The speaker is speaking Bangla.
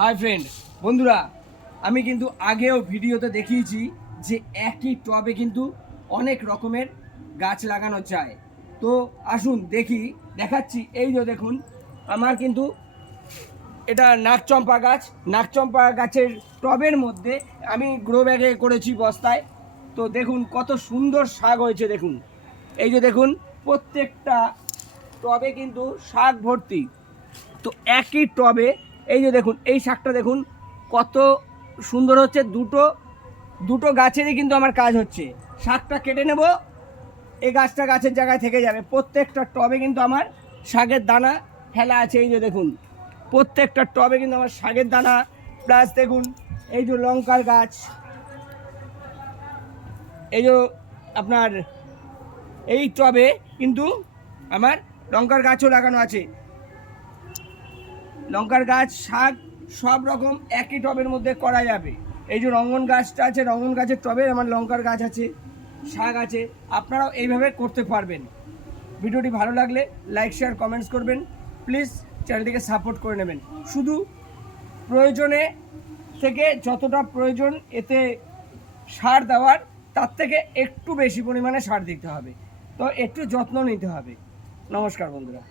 হাই ফ্রেন্ড, বন্ধুরা, আমি কিন্তু আগেও ভিডিওতে দেখিয়েছি যে একই টবে কিন্তু অনেক রকমের গাছ লাগানো যায়। তো আসুন দেখাচ্ছি। এই যে দেখুন, আমার কিন্তু এটা নাকচম্পা গাছ। নাকচম্পা গাছের টবের মধ্যে আমি গ্রো ব্যাগে করেছি বস্তায়। তো দেখুন কত সুন্দর শাক হয়েছে। দেখুন, এই যে দেখুন, প্রত্যেকটা টবে কিন্তু শাক ভর্তি। তো একই টবে এই যে দেখুন, এই শাকটা দেখুন কত সুন্দর হচ্ছে। দুটো দুটো গাছেরই কিন্তু আমার কাজ হচ্ছে। শাকটা কেটে নেব, এই গাছটা গাছের জায়গায় থেকে যাবে। প্রত্যেকটা টবে কিন্তু আমার শাকের দানা ফেলা আছে। এই যে দেখুন, প্রত্যেকটা টবে কিন্তু আমার শাকের দানা, প্লাস দেখুন এই যে লঙ্কার গাছ, এই যে আপনার এই টবে কিন্তু আমার লঙ্কার গাছও লাগানো আছে। লঙ্কার গাছ, শাক, সব রকম একই টবের মধ্যে করা যাবে। এই যে রঙ্গন গাছটা আছে, রঙ্গন গাছের টবে আমার লঙ্কার গাছ আছে, শাক আছে। আপনারাও এইভাবে করতে পারবেন। ভিডিওটি ভালো লাগলে লাইক, শেয়ার, কমেন্টস করবেন। প্লিজ চ্যানেলটিকে সাপোর্ট করে নেবেন। শুধু প্রয়োজনে থেকে যতটা প্রয়োজন এতে সার দেওয়ার, তার থেকে একটু বেশি পরিমাণে সার দিতে হবে। তো একটু যত্ন নিতে হবে। নমস্কার বন্ধুরা।